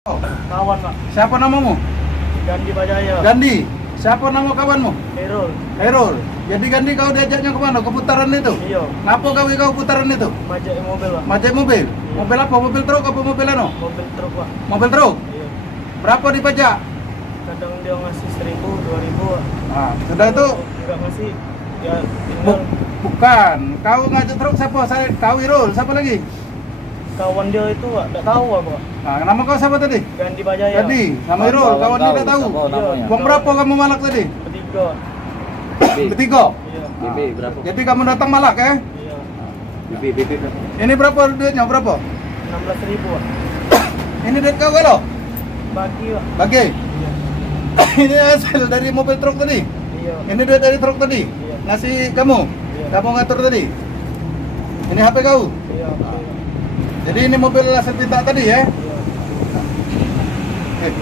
Kawan pak, Siapa namamu? Gandhi Bajaya. Gandhi. Siapa nama kawanmu? Herul. Herul. Jadi Gandhi kau diajaknya kemana? Ke putaran itu? Iya. Kenapa kau putaran itu? Majak mobil pak. Majek mobil? Mobil apa? Mobil truk apa mobil ano? Mobil truk pak. Mobil truk? Iya. Berapa dipajak? Kadang dia ngasih 1.000, 2.000 pak. Nah, sudah itu Enggak ngasih. Ya bu tinggal bukan. Kau ngajak truk siapa? Kau Herul. Siapa lagi? kawan dia itu pak, enggak tahu apa. Nah, nama kau siapa tadi? Gandhi Bajaya. Gandhi. Sama Herul. Kawan dia tidak tahu. namanya? Uang berapa kamu malak tadi? Bertiga. Bertiga. Iya. Nah, jadi kamu datang malak ya? Iya. Ini berapa duitnya? Berapa? 16.000 pak. Ini duit kau kalau? Bagi pak. Bagi. Iya. Ini hasil dari mobil truk tadi. Iya. Ini duit dari truk tadi. Iya. Ngasih kamu. Iya. Kamu ngatur tadi. Ini HP kau. Iya. Jadi ini mobil aset tinta tadi ya. Iya. Eh,